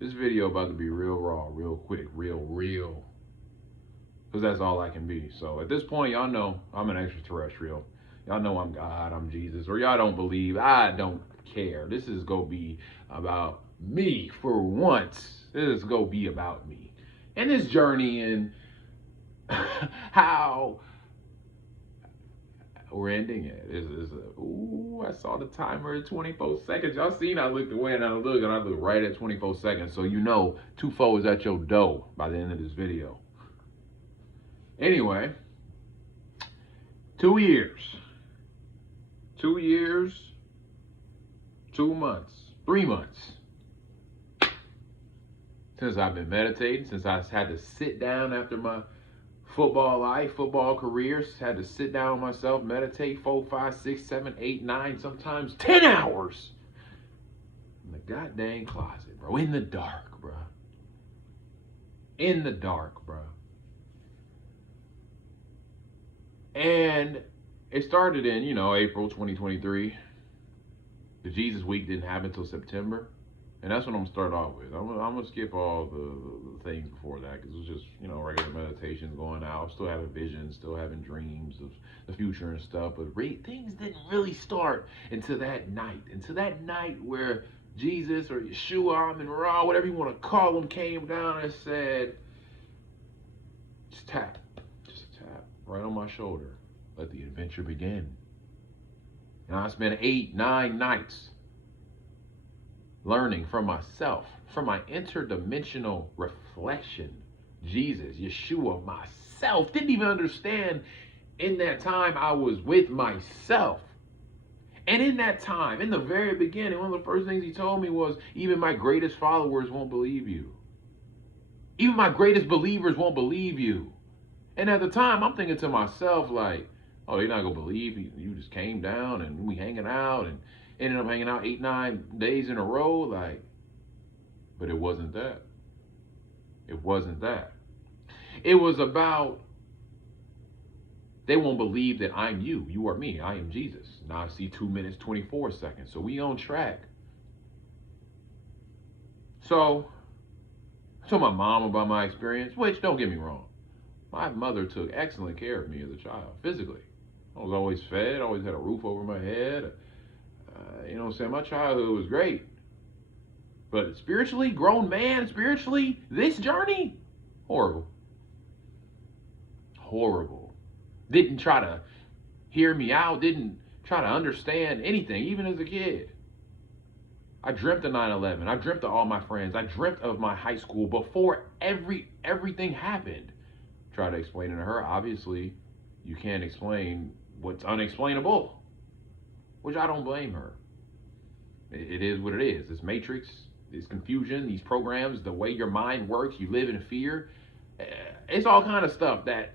This video about to be real raw, real quick, real. Because that's all I can be. So at this point, y'all know I'm an extraterrestrial. Y'all know I'm God, I'm Jesus. Or y'all don't believe, I don't care. This is going to be about me for once. This is going to be about me. And this journey and how we're ending it. Ooh, I saw the timer at 24 seconds. Y'all seen I looked away and I look right at 24 seconds. So you know 2-4 is at your door by the end of this video. Anyway, 2 years. 2 years, 2 months, 3 months since I've been meditating, since I had to sit down after my football life, football careers, had to sit down with myself, meditate 4, 5, 6, 7, 8, 9, sometimes 10 hours in the goddamn closet, bro. In the dark, bro. In the dark, bro. And it started in, April 2023. The Jesus Week didn't happen until September. And that's what I'm going to start off with. I'm going to skip all the things before that because it was just, regular meditations going out. Still having visions, still having dreams of the future and stuff. But things didn't really start until that night where Jesus or Yeshua, Amen Ra, whatever you want to call him, came down and said, just a tap right on my shoulder. Let the adventure begin. And I spent 8, 9 nights learning from myself, from my interdimensional reflection. Jesus, Yeshua, myself. Didn't even understand in that time I was with myself. And in that time, in the very beginning, one of the first things he told me was, even my greatest followers won't believe you. Even my greatest believers won't believe you. And at the time, I'm thinking to myself, like, oh, they're not going to believe you just came down and we hanging out and ended up hanging out 8, 9 days in a row. Like, but it wasn't that. It wasn't that. It was about, they won't believe that I'm you. You are me. I am Jesus. Now I see 2 minutes, 24 seconds. So we on track. So I told my mom about my experience, which don't get me wrong. My mother took excellent care of me as a child, physically. I was always fed, always had a roof over my head. You know what I'm saying? My childhood was great. But spiritually, grown man, spiritually, this journey, horrible. Horrible. Didn't try to hear me out, didn't try to understand anything, even as a kid. I dreamt of 9/11. I dreamt of all my friends. I dreamt of my high school before everything happened. Try to explain it to her. Obviously, you can't explain what's unexplainable, which I don't blame her. It is what it is. This matrix, this confusion, these programs, the way your mind works, you live in fear. It's all kind of stuff that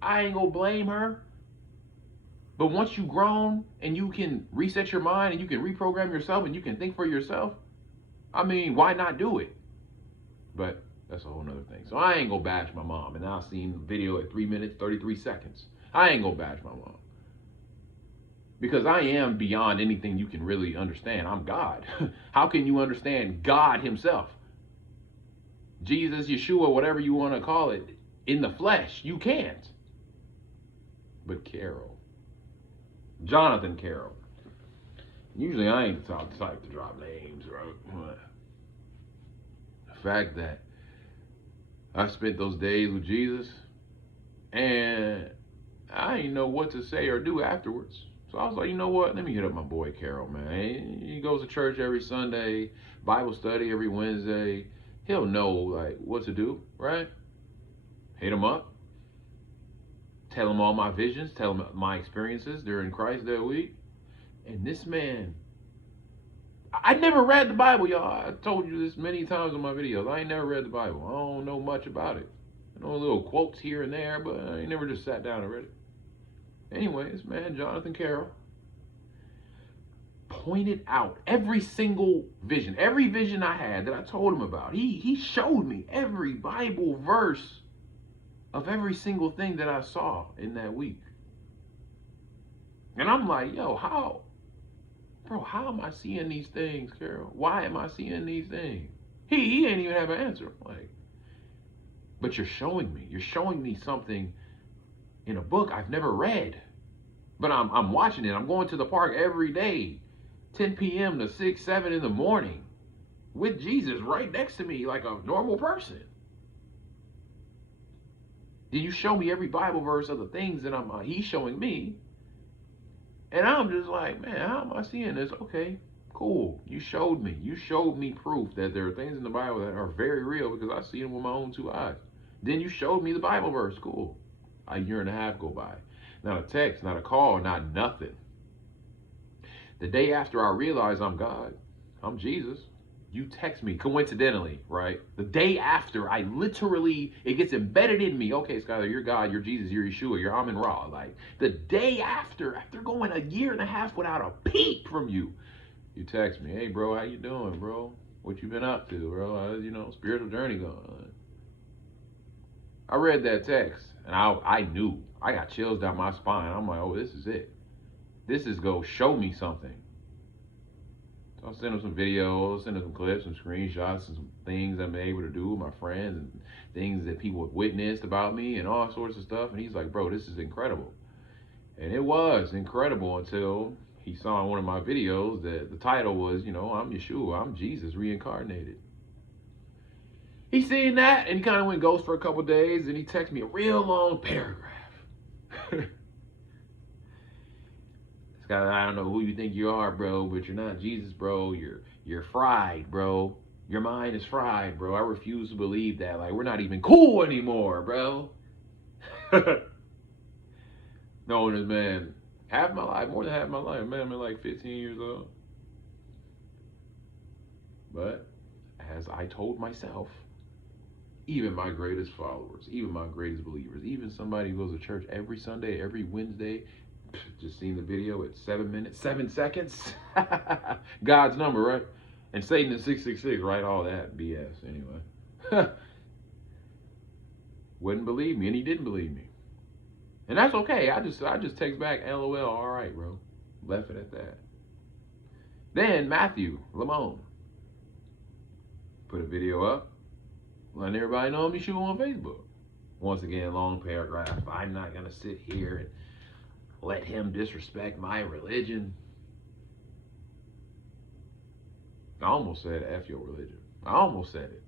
I ain't gonna blame her. But once you've grown and you can reset your mind and you can reprogram yourself and you can think for yourself, I mean, why not do it? But that's a whole nother thing. So I ain't gonna bash my mom. And I've seen the video at 3 minutes, 33 seconds. I ain't gonna bash my mom. Because I am beyond anything you can really understand. I'm God. How can you understand God himself? Jesus, Yeshua, whatever you want to call it, in the flesh, you can't. But Carol. Jonathan Carroll. Usually I ain't the type to drop names, right? The fact that I spent those days with Jesus and I didn't know what to say or do afterwards. So I was like, you know what? Let me hit up my boy Carol, man. He goes to church every Sunday, Bible study every Wednesday. He'll know like what to do, right? Hit him up. Tell him all my visions. Tell him my experiences during Christ that week. And this man, I never read the Bible, y'all. I told you this many times in my videos. I ain't never read the Bible. I don't know much about it. I know little quotes here and there, but I ain't never just sat down and read it. Anyway, this man, Jonathan Carroll, pointed out every single vision, every vision I had that I told him about. He showed me every Bible verse of every single thing that I saw in that week. And I'm like, yo, how am I seeing these things, Carol? Why am I seeing these things? He ain't even have an answer. Like, but you're showing me something in a book I've never read. But I'm watching it. I'm going to the park every day, 10 p.m. to 6, 7 in the morning, with Jesus right next to me like a normal person. Then you show me every Bible verse of the things that he's showing me. And I'm just like, man, how am I seeing this? Okay, cool. You showed me. You showed me proof that there are things in the Bible that are very real because I see them with my own two eyes. Then you showed me the Bible verse. Cool. A year and a half go by. Not a text, not a call, not nothing. The day after I realize I'm God, I'm Jesus, you text me coincidentally, right? The day after, I literally, it gets embedded in me. Okay, Skylar, you're God, you're Jesus, you're Yeshua, you're Amin Ra. Like, the day after going a year and a half without a peep from you, you text me, hey, bro, how you doing, bro? What you been up to, bro? How's, spiritual journey going on? I read that text, and I knew. I got chills down my spine. I'm like, oh, this is it. This is go show me something. So I'll send him some videos, send him some clips, some screenshots, and some things I've been able to do with my friends, and things that people have witnessed about me, and all sorts of stuff. And he's like, bro, this is incredible. And it was incredible until he saw in one of my videos that the title was, I'm Yeshua, I'm Jesus reincarnated. He seen that, and he kind of went ghost for a couple days, and he texted me a real long paragraph. Scott, I don't know who you think you are, bro, but you're not Jesus, bro. You're fried, bro. Your mind is fried, bro. I refuse to believe that. Like, we're not even cool anymore, bro. Knowing this man, half my life, more than half my life, man, I'm like 15 years old. But as I told myself, even my greatest followers, even my greatest believers, even somebody who goes to church every Sunday, every Wednesday, just seen the video at 7 minutes, 7 seconds. God's number, right? And Satan is 666, right? All that BS, anyway. Wouldn't believe me, and he didn't believe me. And that's okay. I just text back, LOL, all right, bro. Left it at that. Then Matthew Lamone put a video up, letting everybody know I'm Yeshua on Facebook. Once again, long paragraph. I'm not going to sit here and let him disrespect my religion. I almost said F your religion. I almost said it.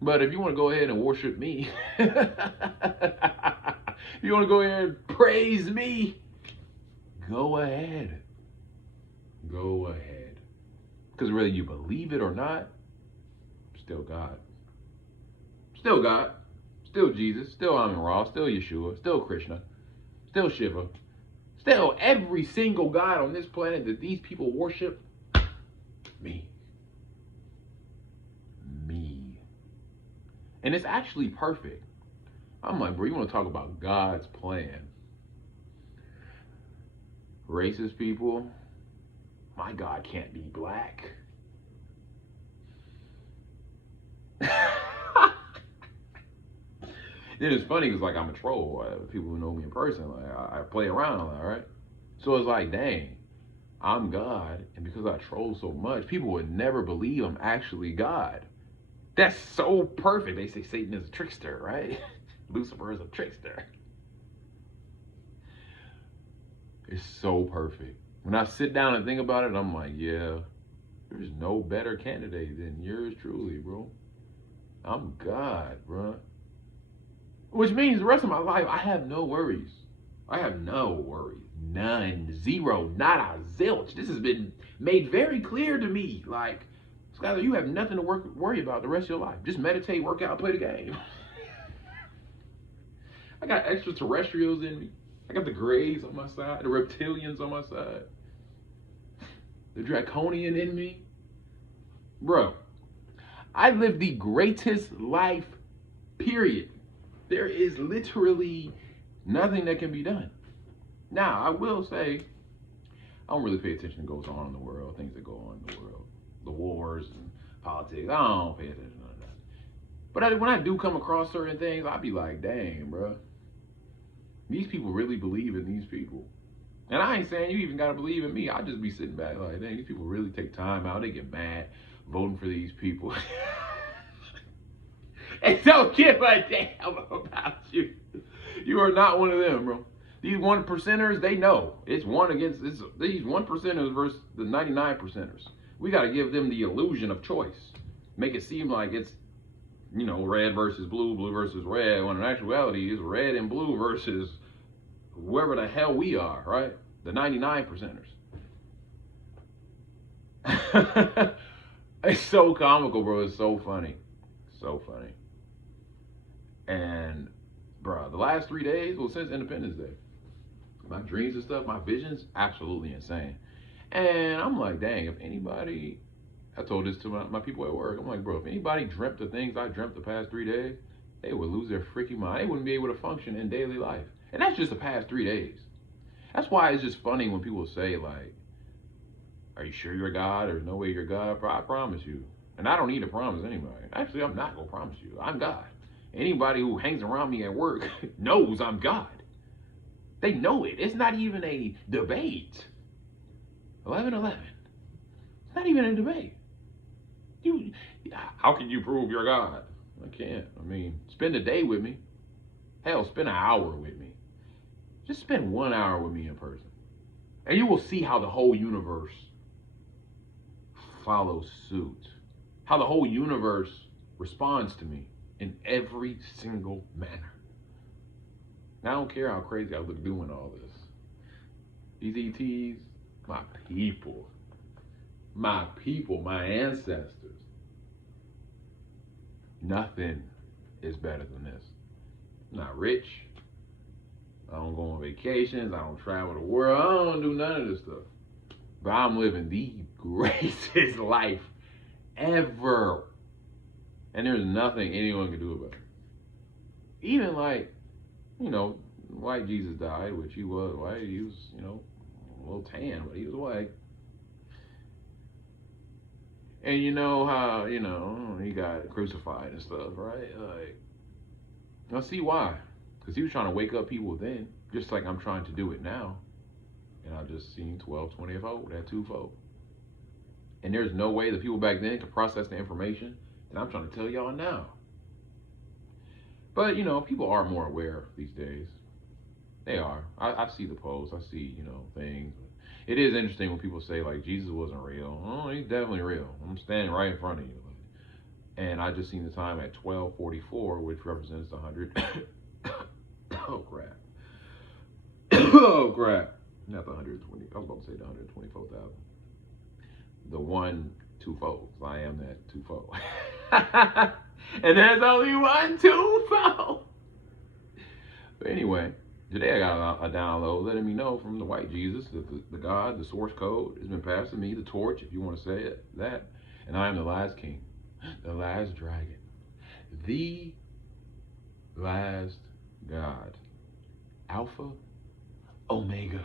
But if you want to go ahead and worship me, if you want to go ahead and praise me, go ahead. Go ahead. Because whether you believe it or not, still God. Still God. Still Jesus. Still Amin Ra. Still Yeshua. Still Krishna. Still Shiva. Still every single God on this planet that these people worship. Me. Me. And it's actually perfect. I'm like, bro, you want to talk about God's plan? Racist people, my God can't be black. It is funny because, like, I'm a troll. People who know me in person, like, I play around a lot, right? So it's like, dang, I'm God, and because I troll so much, people would never believe I'm actually God. That's so perfect. They say Satan is a trickster, right? Lucifer is a trickster. It's so perfect. When I sit down and think about it, I'm like, yeah, there's no better candidate than yours truly, bro. I'm God, bro. Which means the rest of my life, I have no worries. I have no worries. None. Zero. Not a zilch. This has been made very clear to me. Like, Skylar, you have nothing to worry about the rest of your life. Just meditate, work out, play the game. I got extraterrestrials in me. I got the Greys on my side, the reptilians on my side, the draconian in me. Bro, I live the greatest life, period. There is literally nothing that can be done. Now, I will say, I don't really pay attention to what goes on in the world, things that go on in the world, the wars and politics. I don't pay attention to none of that. But when I do come across certain things, I'll be like, dang, bro. These people really believe in these people. And I ain't saying you even got to believe in me. I'll just be sitting back like, dang, these people really take time out. They get mad voting for these people. And don't give a damn about you. You are not one of them, bro. These 1%ers, they know. It's these 1%ers versus the 99%ers. We got to give them the illusion of choice. Make it seem like it's, red versus blue, blue versus red, when in actuality it's red and blue versus whoever the hell we are, right? The 99%ers. It's so comical, bro. It's so funny. So funny. And, bro, the last 3 days, well, since Independence Day, my dreams and stuff, my visions, absolutely insane. And I'm like, dang, if anybody, I told this to my people at work, I'm like, bro, if anybody dreamt the things I dreamt the past 3 days, they would lose their freaking mind. They wouldn't be able to function in daily life. And that's just the past 3 days. That's why it's just funny when people say, like, are you sure you're God? There's no way you're God. I promise you. And I don't need to promise anybody. Actually, I'm not going to promise you. I'm God. Anybody who hangs around me at work knows I'm God. They know it. It's not even a debate. 11-11. It's not even a debate. How can you prove you're God? I can't. I mean, spend a day with me. Hell, spend an hour with me. Just spend 1 hour with me in person. And you will see how the whole universe follows suit. How the whole universe responds to me in every single manner. Now, I don't care how crazy I look doing all this. These ETs, my people, my ancestors. Nothing is better than this. I'm not rich. I don't go on vacations. I don't travel the world. I don't do none of this stuff. But I'm living the greatest life ever. And there's nothing anyone can do about it. Even like, white Jesus died, which he was white. He was, a little tan, but he was white. And you know how, he got crucified and stuff, right? Like, I see why. Because he was trying to wake up people then, just like I'm trying to do it now. And I've just seen 12, 20 fold, that twofold. And there's no way the people back then could process the information that I'm trying to tell y'all now. But, people are more aware these days. They are. I see the posts. I see, things. It is interesting when people say, like, Jesus wasn't real. Oh, he's definitely real. I'm standing right in front of you. And I just seen the time at 12:44, which represents 100. Oh, crap. Oh, crap. Not the 120. I was about to say the 124,000. The 1 2-fold. I am that 2-fold. And there's only 1 2-fold. But anyway, today I got a download letting me know from the white Jesus that the God, the source code, has been passed to me, the torch, if you want to say it, that. And I am the last king, the last dragon, the last God. Alpha, Omega.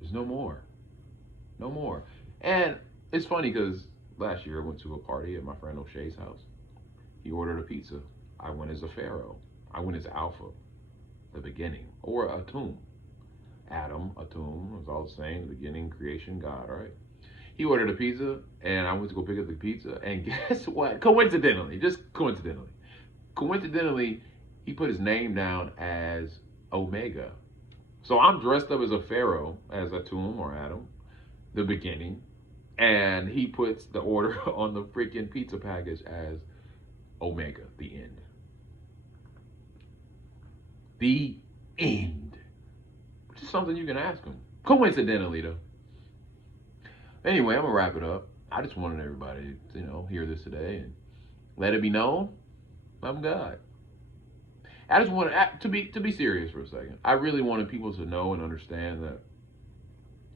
There's no more. No more. And it's funny because last year I went to a party at my friend O'Shea's house. He ordered a pizza. I went as a pharaoh. I went as Alpha, the beginning, or Atum. Adam, Atum, it's all the same, the beginning, creation, God, right? He ordered a pizza, and I went to go pick up the pizza, and guess what? Coincidentally, he put his name down as Omega. So I'm dressed up as a pharaoh, as Atum or Adam, the beginning, and he puts the order on the freaking pizza package as Omega, the end. The end. Which is something you can ask him. Coincidentally, though. Anyway, I'm going to wrap it up. I just wanted everybody to, hear this today and let it be known I'm God. I just wanted to be serious for a second. I really wanted people to know and understand that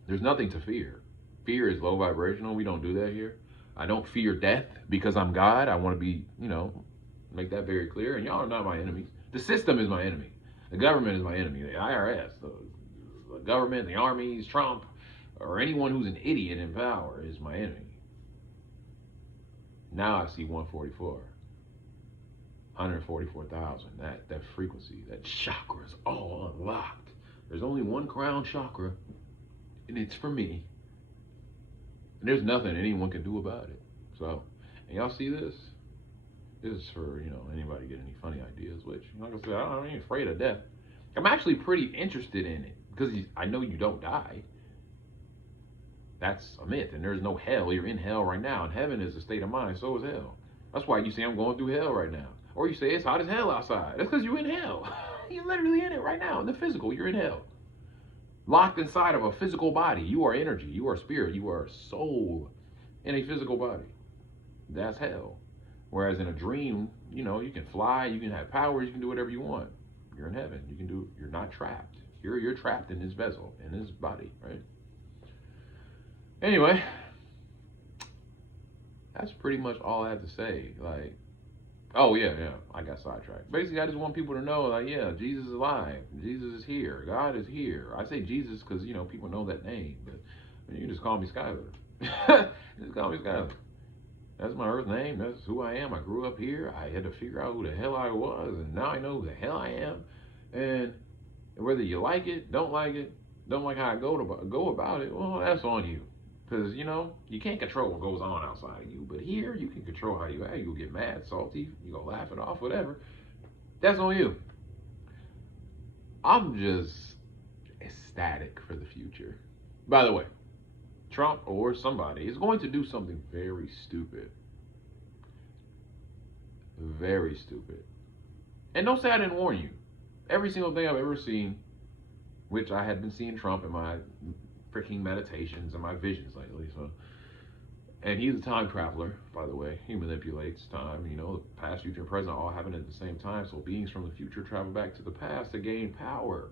there's nothing to fear. Fear is low vibrational. We don't do that here. I don't fear death because I'm God. I want to be, make that very clear. And y'all are not my enemies. The system is my enemy. The government is my enemy. The IRS, the government, the armies, Trump, or anyone who's an idiot in power is my enemy. Now I see 144. 144,000. That frequency, that chakra is all unlocked. There's only one crown chakra, and it's for me. And there's nothing anyone can do about it. So, and y'all see this? This is for, anybody get any funny ideas, which, like I said, I ain't afraid of death. I'm actually pretty interested in it because I know you don't die. That's a myth, and there's no hell. You're in hell right now, and heaven is a state of mind. So is hell. That's why you say I'm going through hell right now, or you say it's hot as hell outside. That's because you're in hell. You're literally in it right now. In the physical, you're in hell, locked inside of a physical body. You are energy. You are spirit. You are soul in a physical body. That's hell. Whereas in a dream, you can fly, you can have powers, you can do whatever you want. You're in heaven. You're not trapped. You're trapped in this vessel, in this body, right? Anyway, that's pretty much all I have to say. Like, oh yeah, I got sidetracked. Basically, I just want people to know, like, yeah, Jesus is alive. Jesus is here. God is here. I say Jesus because, people know that name, but you can just call me Skyler. Just call me Skyler. That's my earth name. That's who I am. I grew up here. I had to figure out who the hell I was, and now I know who the hell I am. And whether you like it, don't like how I go about it, well, that's on you. Because, you can't control what goes on outside of you. But here, you can control how you act. You'll get mad, salty, you go laugh it off, whatever. That's on you. I'm just ecstatic for the future. By the way, Trump or somebody is going to do something very stupid. Very stupid. And don't say I didn't warn you. Every single thing I've ever seen, which I had been seeing Trump in my freaking meditations and my visions lately. So, and he's a time traveler, by the way. He manipulates time. The past, future, and present all happen at the same time. So beings from the future travel back to the past to gain power.